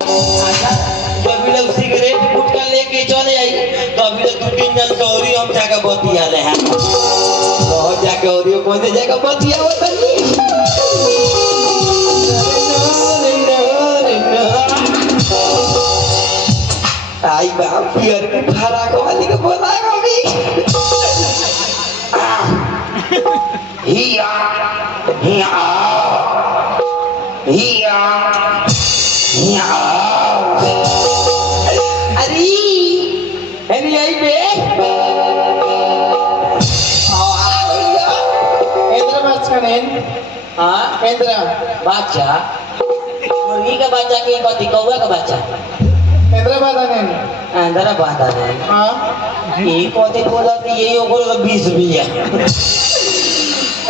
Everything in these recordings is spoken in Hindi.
अच्छा जब भी लोग सिगरेट गुटखा लेके चले आई तो अभी तो 2-3 जन से और ही हम जाकर बतिया ले हैं तो जाके और कौन से जगह बतिया होता आई बाप पियर की फरा को वाली को बोला अभी हिया हिया हिया हिया अरे एनी आई बे Endra Bachkanin, हाँ Endra, बच्चा मुर्गी का बच्चा की कथी कौवा का बच्चा Endra Badanin, अंदर बात आ रही हाँ, ये कथी बोला थी यही ओकर 20 रुपया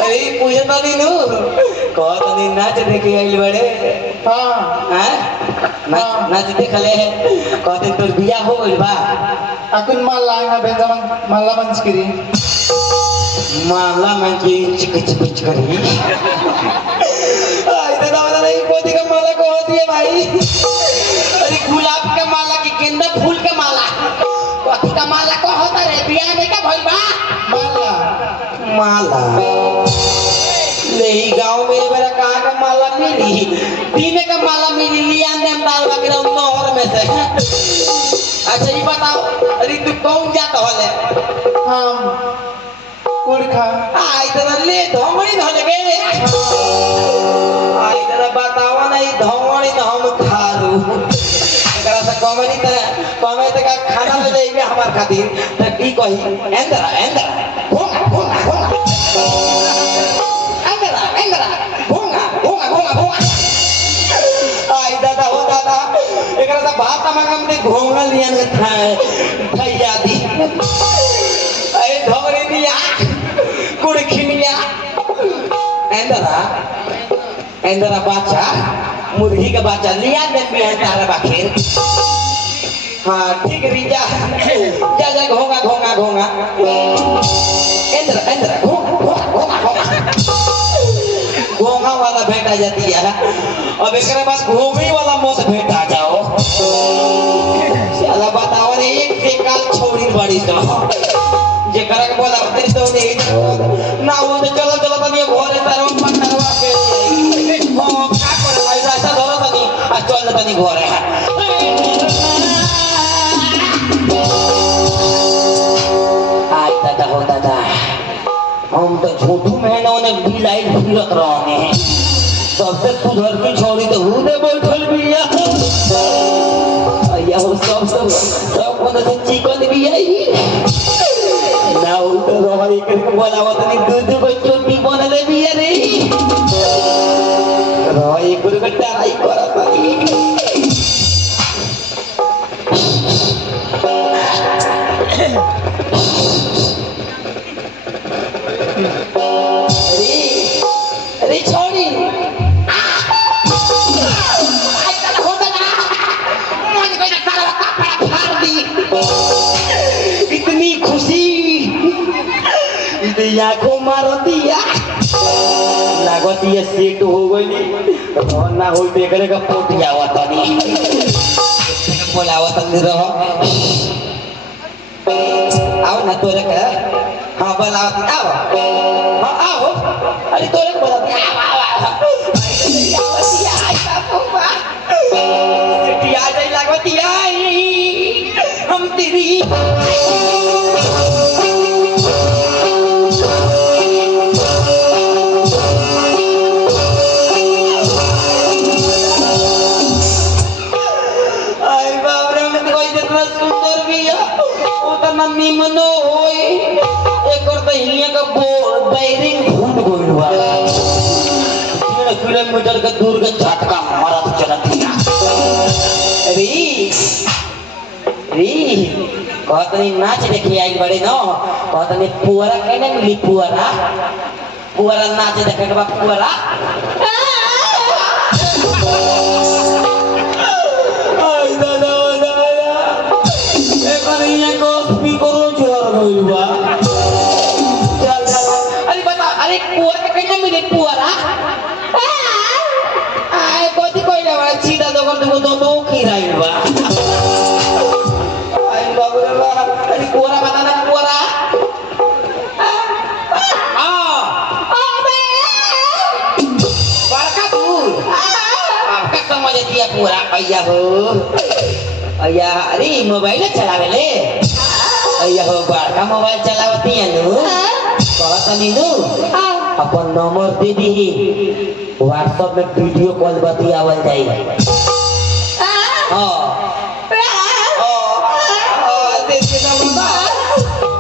अरे पूछे तो नहीं नु कहत नहीं नाच देखे आइल बड़े हाँ, हैं नाच देख ले कहते तोर बियाह हो गइल बा Akun malang na Benjamin Malaman Skiri, माला में की चिक चिक चिक करी आई तो ना नहीं कोती का माला को होती है भाई अरे गुलाब का माला की गेंदा फूल का माला कोती का माला को होता रे बियाह में क्या भइल बा Mala, माला ले गांव में मेरा कहाँ का माला मिली पीने का माला मिली लिया ने डाल के नहर में से अच्छा ये बताओ अरे तू कौन जाता होले Ham, Kurkha, आई तेरा ले धोमड़ी धोले के आई तेरा बतावा नहीं धोमड़ी न हम खालू एकरा से कमेडी का खाना ले लेबे हमार खातिर त की कही एंदरा भोंगा आई दादा हो दादा एकरा से भात मंगम ने घोंगा लिया ने भैया दी ए धोमड़ी दिया कुड़खिनिया एंदरा बच्चा मुर्गी का बच्चा लिया दे में तारा बाखिर हाँ ठीक रिजा जा घोंगा एंदरा घोंगा वाला भेटा जाती है अब एक बाद घोंगी वाला मौत भेटा जाओ साला बताओ रे एक से काल छोड़ी बड़ी तो जेकरा के बोला तेरी तो नहीं ना वो तो चलो तनी घरे तारो पत्थरवा पे हो का करे भाई रास्ता धरो तनी आ चल तनी घरे आई दादा हो दादा हम तो झूठू महीनों ने बिलाई फिरत रहने हैं सबसे सुधर की छोड़ी तो हुदे बैठल बिया या हो सब को तो चिकन भी आई ना उल्टा रोहरी करके बोलावा तनी दूध को चोटी बनले भी रे रोई गुरगट्टा आई करा तनी अरे छोड़ी आई चला होता ना मन को सारा कपड़ा फाड़ दी इतनी खुशी दिया को मारो दिया लागती है सेट हो गई ना हो बेगरे का पोटिया होता नहीं बोलावा तंदी रहो आओ ना तोरे का हाँ बोलावा आओ हाँ आओ अरे तोरे को बोला आओ आ जाए लागती हम तेरी मम्मी मनो होए एक और तो हिलिया का बैरिंग फूट गइल बा 3 किलोमीटर का दूर का झटका मारा तो चला दिया री कहतनी नाच देखी आई बड़े न कहतनी पुअरा कहने मिली पुअरा नाच देखे के बाद पुअरा आई दादा अरे बता अरे पुअरा कहने मिली पुअरा आए कोई ना सीधा दो तो खिराइल बा आई बाबू रे बा अरे कोरा बता ना कोरा बड़का तू आपका समझ दिया पूरा भैया हो भैया अरे मोबाइल चलावे ले भैया हो बड़का मोबाइल चलावती है नु कहत नीनू अपन नंबर दे दी व्हाट्सएप में वीडियो कॉल बतियावल जाई हां दे दे नंबर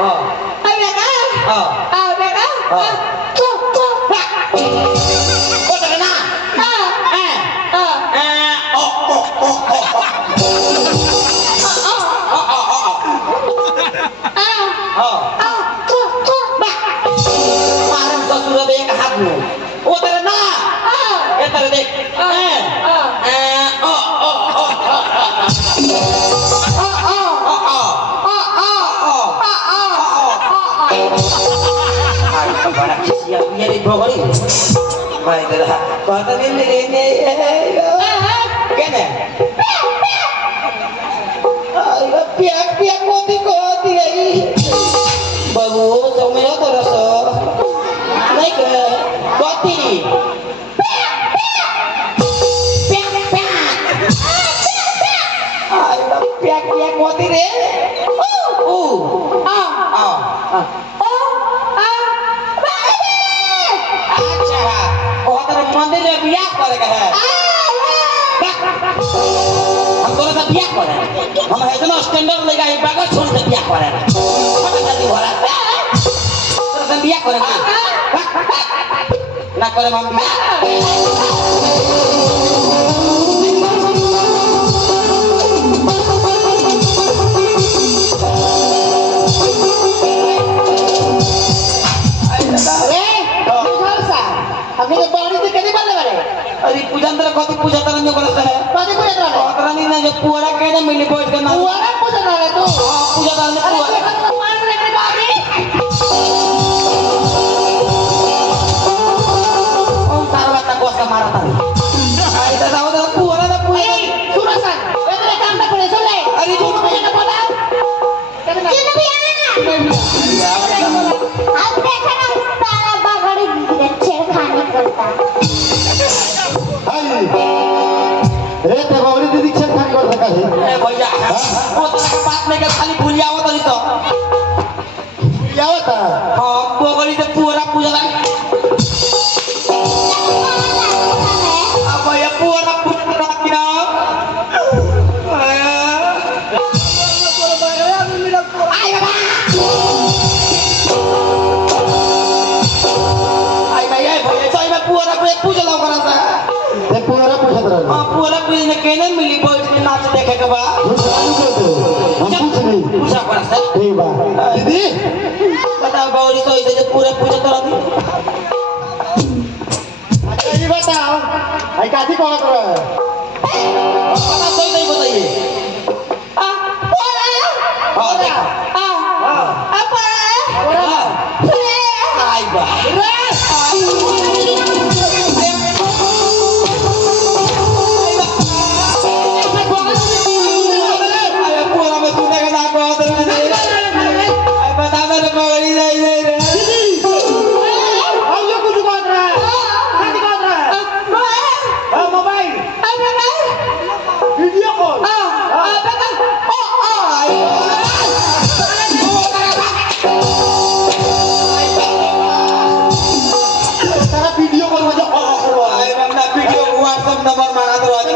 हां बाबू तो मेरा तो रसो नहीं कर कथी प्याक प्याक कथी रे ओ अच्छा बहुत मंदिर में बियाह करे का है हम तोरा से बियाह करे हम इतना स्टैंडर्ड लगा है बगल छोड़ के बियाह करे पता जल्दी हो रहा तोरा से बियाह करे ना करे हम बियाह अरे पूजन तरह कथी पूजा तरह में करत है कथी पूजा तरह है ओकरा नहीं ना जो पुअरा के ना मिली बैठ के ना पुअरा पूजा तरह है तू हां पूजा तरह में पुअरा मान ले के बाबी ओ तारा बात को सा मारा था आई तो जाओ तो पुअरा ना पूजा सुरसन तेरे काम पे करे सुन ले अरे तू तो मुझे बोला किन भैया अब देखा ना तारा बागड़ी छेड़खानी करता रे ते बावरी दीदी छेड़ खान कर सका है ए भैया वो तरह के बात में के खाली भूलिया आवत रही तो क्या होता हां पोगड़ी से पूरा पूजा ला अब ये पूरा पूजा किया आई भैया तो मैं पूरा पूजा ला करा था ते पूरा पूछत रह हां पूरा पूजा ने केने मिली बैठ के नाच देखे के बा हम पूछ नहीं पूजा करा सर ठीक बा दीदी बताओ बावरी तो इसे पूरा पूजा करा दी अच्छा ये बताओ आई काठी कहत रह पता तो नहीं बताइए हां देखा आई बा अरे पूरा में तूने का ना को तो मुझे आई बता दे रे बावरी जाई रे हम लोग कुछ बात रहा है कथी बात रहा है मोबाइल वीडियो कॉल सारा वीडियो कॉल में जो आई बंदा वीडियो व्हाट्सएप नंबर मांगा तो आई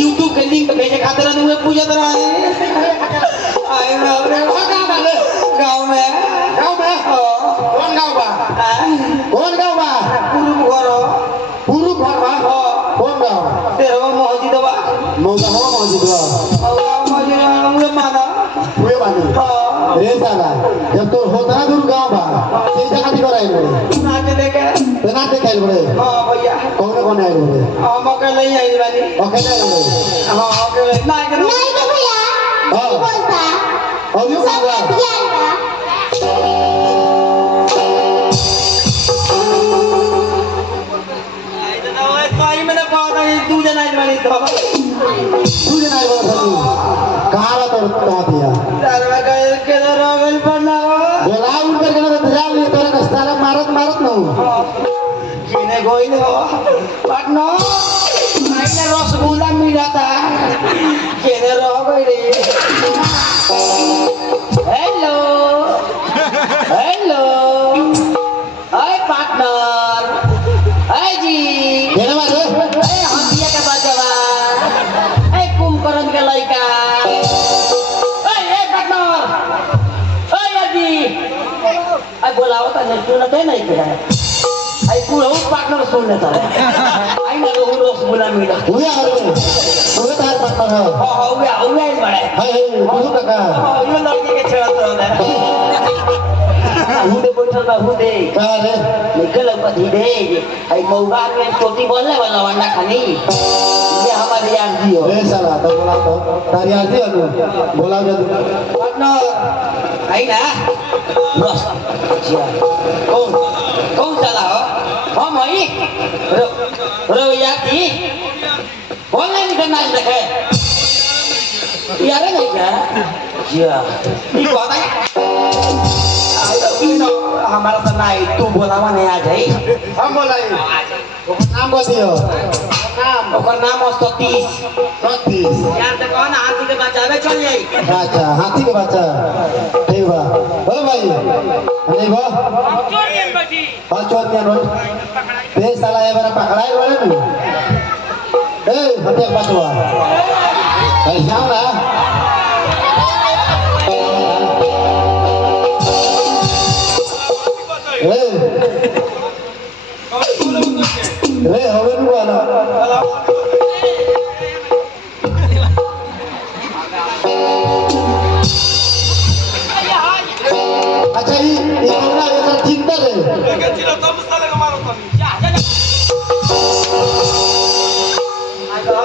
YouTube के लिंक भेजे खातिर नहीं हुए पूजा तरह आई बाप रे गांव में गांव में कौन गांव बा कौन गांव बा पूर्व घरो पूरु घर बा कौन गांव तेरो मस्जिद बा मौजा हो मौजूद बा Allah मस्जिद में माना हुए बानी रे साला जब तो होता दूर गांव बा ते जगह दी कराई बोले नाच देखे ते ना देखाई बोले हां भैया कौन कौन आई बोले हम अकेले ही आई बानी ओके ना बोले हां अकेले ना के नहीं तो भैया हां बोलता और यो सब बोला ध्यान आई तो ना कोई मैंने बहुत तू जना मानी तो तू जना कहाँ तो दिया सरवा गए के रोगल बनाओ बोला उनकर के तो ध्यान नहीं तोरा कस्ताला मारत न किने गोइल हो पटनो आइना रसगुल्ला मिला था किने रह गई रे हेलो हेलो हाय पार्टनर हाय जी केना मारे ए हंसिया का बचवा ए कुंभकर्ण के लड़का ए पार्टनर ए जी आई बोलाओ तो नहीं किया आई पूरा पार्टनर सुन लेता है आई ना वो रसगुल्ला मिला हुआ हुए तार पार्टनर है हुआ ही बड़ा है हाय बुझू काका ये लड़के के छेड़ा तो है हुदे बोल बा हुदे का रे निकल अब धीरे आई मौगा में टोटी बोलने वाला वंडा खानी ये हमारी यार जी हो रे साला तो बोला तो तारी आरती अनु बोला जद पार्टनर आई ना बस कौन चला हो हम आई रो यार थी बोलने नहीं करना देखे यार नहीं क्या जिया ये बात है हमारा तो नहीं तू बोलावा नहीं आ जाई हम बोलाई नाम बतियो नाम ओकर नाम है सतीश 30 यार तो कौन हाथी के बचावे चल जाई अच्छा हाथी के बच्चा ठीक बा ओ भाई नहीं बा छोड़ दे बची हां छोड़ दिया रोज ते साला ये बड़ा पकड़ाई वाले नु ए हते बचवा ऐसा ना रे हवे नु वाला अच्छा ये हमरा एकर चिंता रे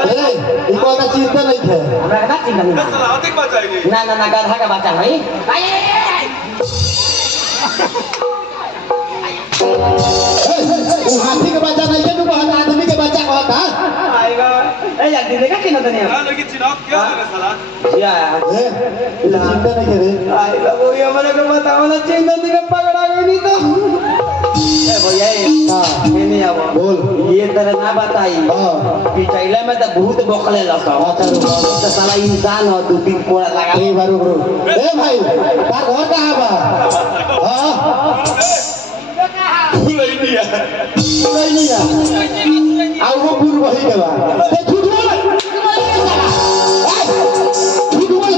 रे ई को ना चिंता नहीं है हमरा का चिंता नहीं ना ना ना गधा का बच्चा नहीं वो हाथी के बच्चा नहीं है नु बहुत आदमी के बच्चा कहता आएगा ए यार देखा कि ना दुनिया या ए चिंता नहीं करे आएगा वो ये हमारे को बताओ ना चिंता नहीं का पकड़ा गई नहीं तो ए भैया हां ये नहीं आवा बोल ये तरह ना बताई हां पिटाइले में तो बहुत बखले लगा अच्छा रुको तो साला इंसान हो दो तीन कोड़ा लगा ए बारू ब्रो ए भाई तार घर कहां बा हां नहीं आ वो पूर्व वही के बा ते झूठ बोल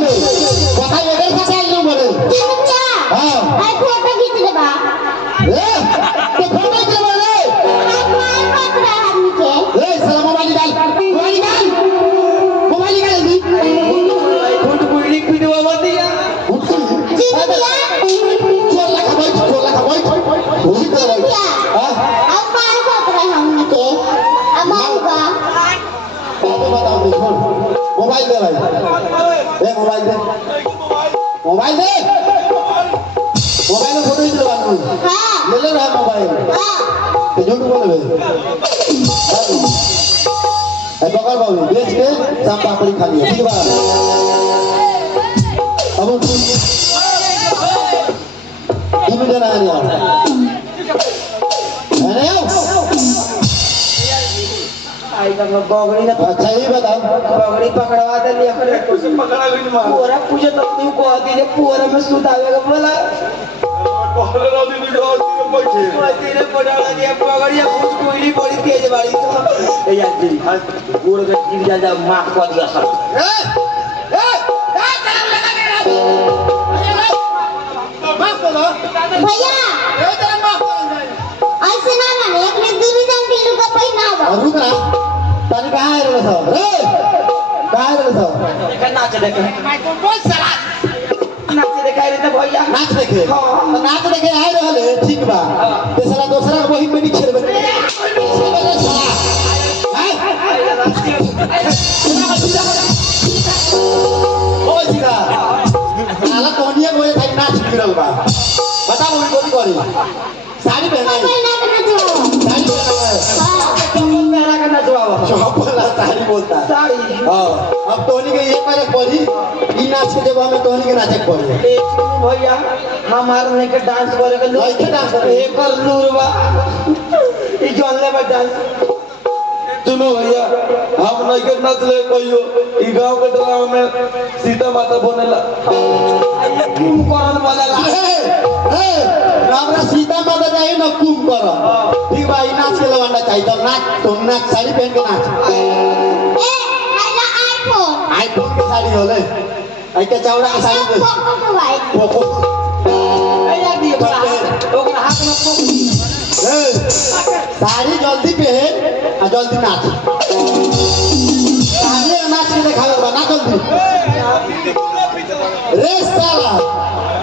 बे बता ये घर का लो बोले हां आई फोटो खींच ले बा ए तो फोटो के बोले मोबाइल पकड़ रहा है नीचे ए साला मोबाइल निकाल जल्दी फुट बुड़ी पिटवा मत दिया जी भैया चोर लगा भाई वही तो भाई हां अब मोबाइल पकड़ रहा है नीचे अब आऊंगा बाबू बताओ दे छोड़ मोबाइल दे भाई ए मोबाइल दे मोबाइल में फोटो ही चलवा दो हां ले ले रहा मोबाइल हां तो झूठ बोल बे ए पकड़ बाबू बेच के सब पापड़ी खा लिया ठीक बा अब तुम इधर आ रहे हो आई का गोगड़ी ना अच्छा ये बताओ गोगड़ी पकड़वा दे लिया करे कुछ पकड़ा गई मां पूरा पूछे तो तू को आती है पूरा में सुतावेगा बोला तेरे पड़ाला दिया पगड़िया कुछ कोईली बड़ी तेज बाड़ी तो ए यार जी गोड़ के गिर जा माफ कर दिया सब भैया ऐसे ना माने एक ने दूर जान दिलू का पैना बा रुक ना तारी कहाँ है रे सब रे कहाँ है रे सब देखे नाच देखे कौन साला नाच देखाई रे तो भैया नाच देखे तो नाच देखे आए रहले ठीक बा ते साला दूसरा के वही में नहीं खेलबे ओ जीगा साला कोनिया गोए भाई नाच गिरल बा बता बोल कोनी करी साड़ी पहनाई पैना करना चाहिए साड़ी पहनाई हां तुम मेरा के नचवाओ चौपला साड़ी बोलता साड़ी हाँ अब तोहनी के ये करे पड़ी ई नाच के जब हमें तोहनी के नाचे के पड़ी एक भैया हमार नहीं के डांस करे के नहीं के डांस करे। एक और लूरवा ई जानले बा डांस सुनो भैया हम नहीं के नचले कहियो ई गांव के ड्रामा में सीता माता बनेला आई कुंभकर्ण बनेला हमरा सीता माता चाहिए ना कुंभकर्ण ठीक बा ई नाच के लवंडा चाहिए तो नाच तुम नाच साड़ी पहन के नाच ए आइला आईफोन आईफोन के साड़ी होले आई के चौड़ा के साड़ी दे फोटो भाई पोको ए यादी ओकरा हाथ में पोक साड़ी जल्दी पहन आ जल्दी नाच साड़ी नाच के दिखावे बा ना जल्दी रे साला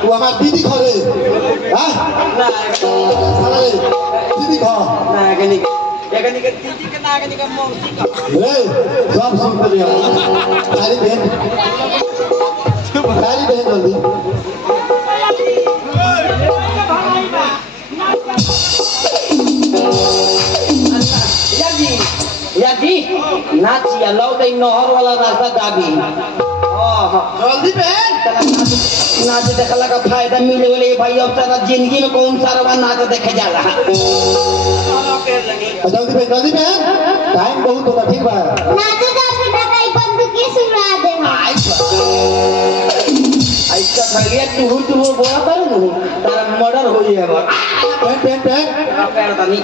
तू हमार दीदी खरे हां ना साला रे दीदी खा ना कनी के तीजी के ना कनी के मौसी का रे सब सुन कर यार साड़ी पहन जल्दी यादी नाचिया लौ दे नहर वाला रास्ता दाबी जल्दी पहन नाच देखला का फायदा मिले बोले भाई अब सारा जिंदगी में कौन सारा नाच देखे जाला जल्दी पहन टाइम बहुत होता ठीक बा नाचो जा बेटा कई बंदूकी सुना दे ऐसा भलिया तू बोला कर नु तारा मर्डर होई है बा पहन पैर तनी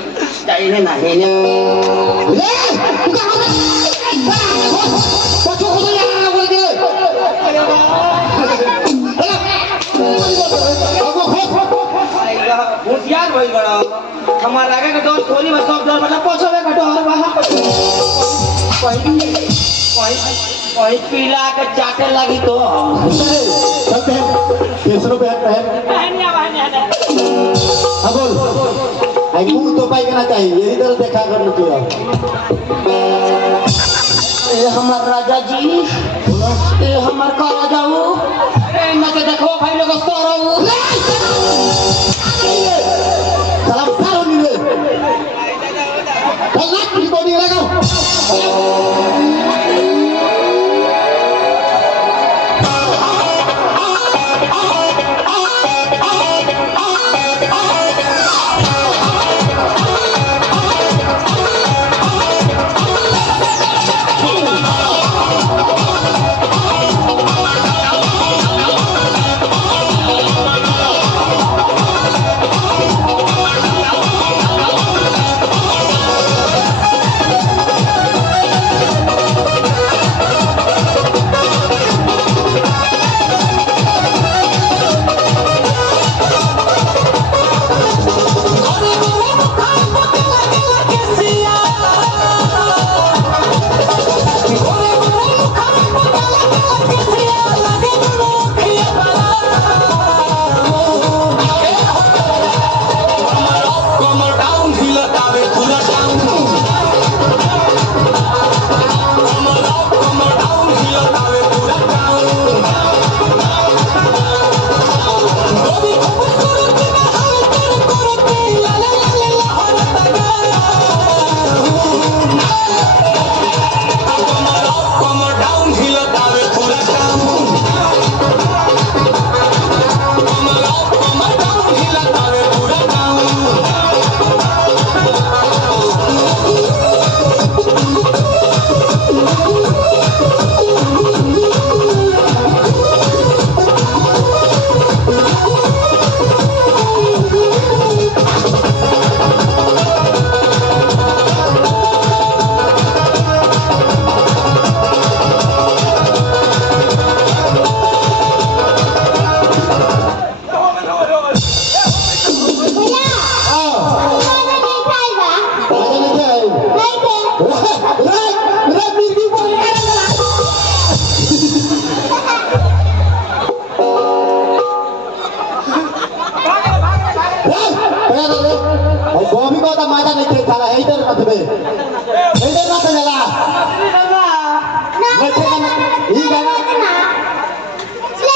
चाहिए ना है ने ले तू कहां बच्चों को तो यहाँ बोल दे आएगा होशियार भइल बड़ा हमार आगे के दोस्त थोड़ी बस सब डर बड़ा पछवे का डर बा कोई पीला के चाटे लगी तो चल पहन केसरो पहन अब बोल आई मुंह तो पाई ना चाहिए यही तरह देखा करना चाहिए ए हमार राजा जी ए हमार का राजा हो ए ना के देखो भाई लोग सोरो सलाम सारो नहीं रे चल ना रिकॉर्डिंग लगाओ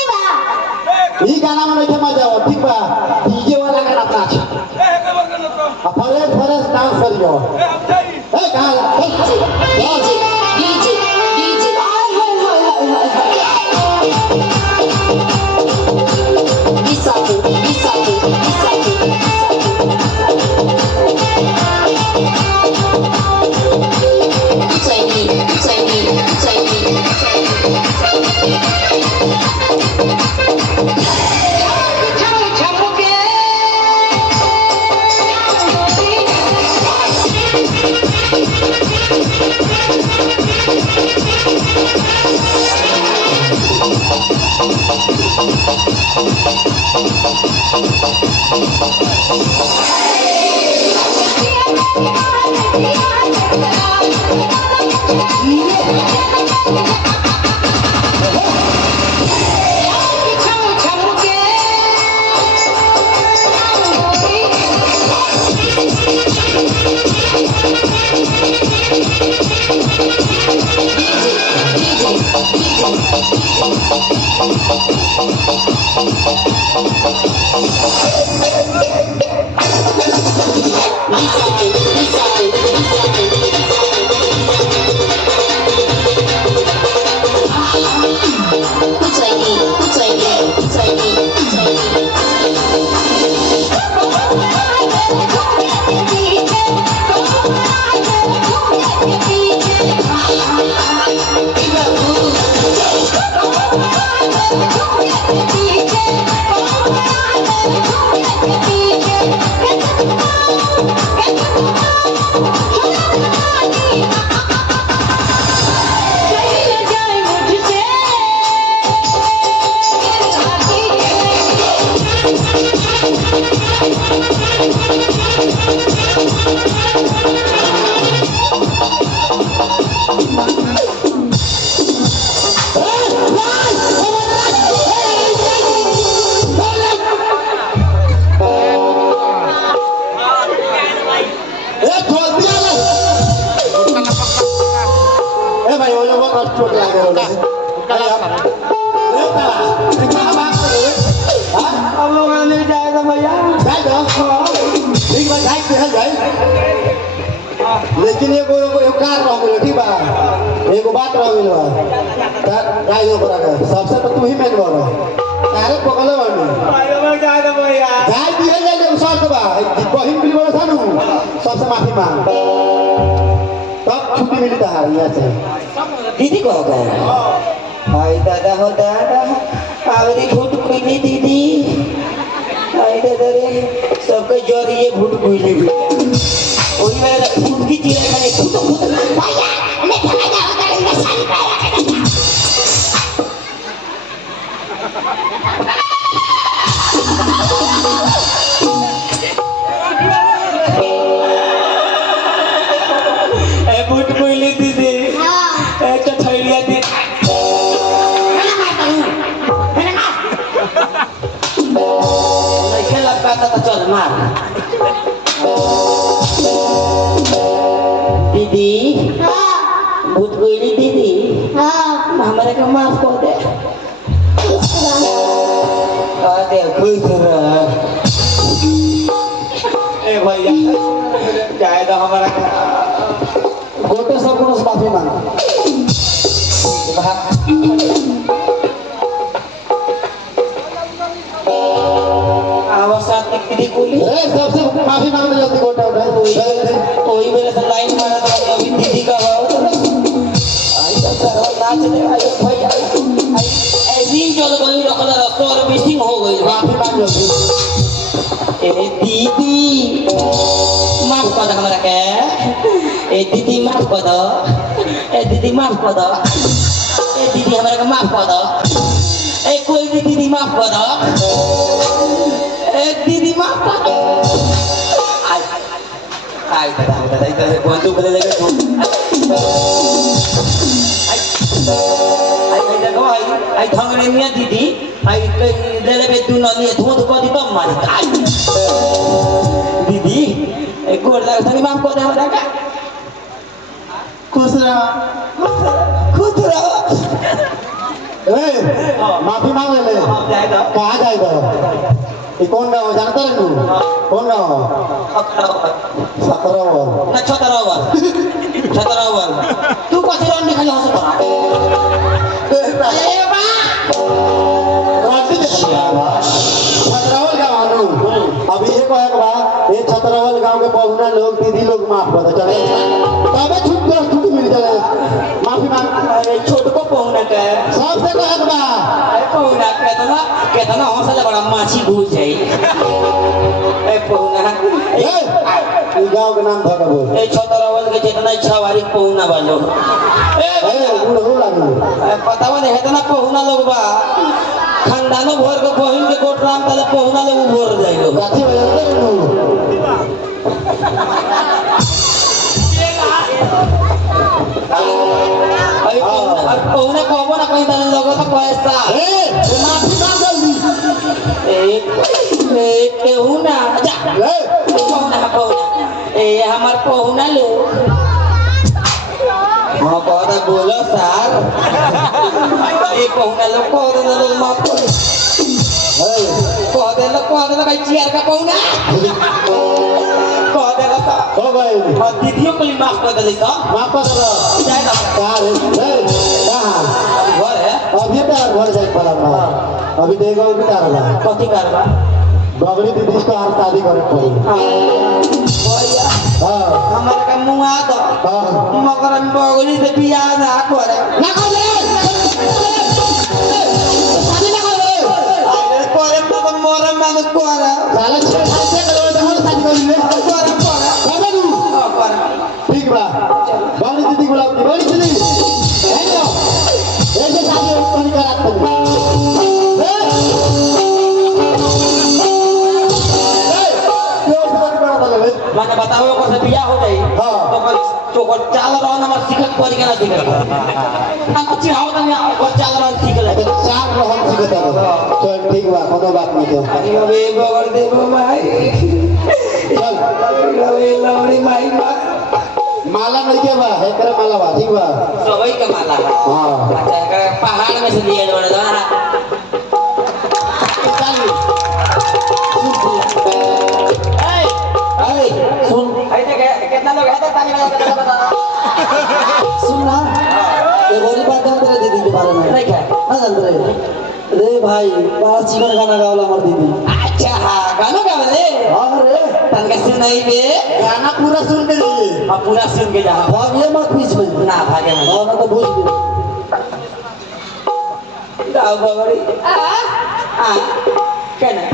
ई गाना में नहीं मजा आओ ठीक बा डीजे वाला गाना नाच फरेस डांस करियो ए कहां लेकिन एगो कार रह गेल ठीक बा एगो बात रह गेल बा गाय हो करा सबसे तो तू ही मेन बड़ तारे पकड़ले बानी गाय दिए जाए सब बा बहिन मिल बड़ा था सबसे माफी मांग तब छुट्टी मिली तहार यहाँ से दीदी को गए हाय दादा हो दादा आवरी भूत कोई दीदी हाय दादा रे सबके जोरिए भूत कोई भी वही मेरा भूत की चीज़ है भूत भैया मैं थका जा होता है इधर शादी कराया ए भूत कोई ली दीदी ए चथड़िया दी नहीं खेला पाता तो चल मार दीदी भूत कोयली दीदी हमारे को माफ कर दे दे खुश रह ए भैया जाए तो हमारा गोटे सब को माफी मांग दीदी कोली सबसे माफी मांग दे जल्दी गोटा उठा कोई मेरे से लाइन मारा तो अभी दीदी का भाव तो आई तो सर नाच दे आई भैया आई दिन चल गई रखला रास्ता और मिसिंग हो गई माफी मांग जल्दी ए दीदी माफ कर दो हमरा के ए दीदी माफ कर दो ए दीदी माफ कर दो ए दीदी हमरा के माफ कर दो ए कोई भी दीदी माफ कर दो ए दीदी माफ कर दो आई दादा इधर बंदूक ले लेके तू आई देखो आई थंगने मिया दीदी आई ले लेके तू न लिए धोध को दी तो मार आई दीदी एक गोर लगा थनी माफ कर दे हमरा का खुश रहो खुद रहो ए माफी मांग ले हम जाएगा कहाँ जाएगा ये कौन गाँव है जानता है तू कौन गाँव सकरावर ना छतरावर तू कथी रन निकाली हंस पड़ा अरे बा रांची देखा छतरावल गाँव आनू अभी ये को है बा ये छतरावल गाँव के बहुना लोग दीदी लोग माफ कर दे चले तबे छुट्टी मिल जाए माफी मांग अरे छोट को पहुना के सबसे कहे बा अरे पहुना केतना हंसले बड़ा माछी घुस जाई ए पहुना ए गाँव के नाम धर बोल ए छतरावल के जितना इच्छा वाली पहुना बालो ए बुढ़ऊ लागू पतावा नहीं हेतना पहुना लोग बा खानदानो भर के बहिन के कोट राम तले पहुना लोग भर जाइलो गाछी बजाते हैं तू अरे पहुना कहबो ना कहीं तने लोग तो पैसा माफी मांग जल्दी ए पहुना जा पहुना ए हमार पहुना लो हाँ कहता बोलो सर ये पहुना लोग कहते लोग माफ कर कहते लोग भाई चेयर का पहुना कहते लोग हो भाई और दीदियों को भी माफ कर दे तो माफ कर दो जाए ना कहाँ घर है अभी तेरा घर जाए पड़ा ना अभी देखो भी तारा ना कथी करबा गगरी दीदी को हर शादी करे पड़ी भैया हाँ हमारे का मुँह आ दो हाँ मगर हम बगली से बियाह ना करे ना कर दे शादी ना कर दे अरे करे तो मरम ना तो करे साले छह साल से करो तो हम शादी कर ले करे करे तू करे ठीक बा गगरी दीदी गुलाब की बड़ी दीदी है ना ऐसे शादी नहीं करा मैंने बताओ ओकर से बियाह हो जाई हाँ। तो ओकर चाल रहन हमर सिखत पड़ी के ना सिखत हम कुछ हाव त नहीं ओकर चाल रहन सीख ले चार रहन सिखता चल ठीक बा कोनो बात नहीं तो अरे बगल देबो भाई चल अरे लवड़ी भाई माला नहीं के बा एकरा माला बा ठीक बा सबई के माला है हां अच्छा एकरा पहाड़ में से लिए जोड़ दो ना सुन कितना लोग है ताली बजा सुन ना ये गोली बात जानते रहे दीदी के बारे में नहीं क्या ना जानते रहे रे भाई बड़ा चिकन गाना गावला हमार दीदी अच्छा गाना गावले हां रे तनका सुनाई बे गाना पूरा सुन के दीजिए अब पूरा सुन के जा भाग ये मत बीच में ना भागे ना हां ना तो बुझ गए गाओ बगड़ी आ कहना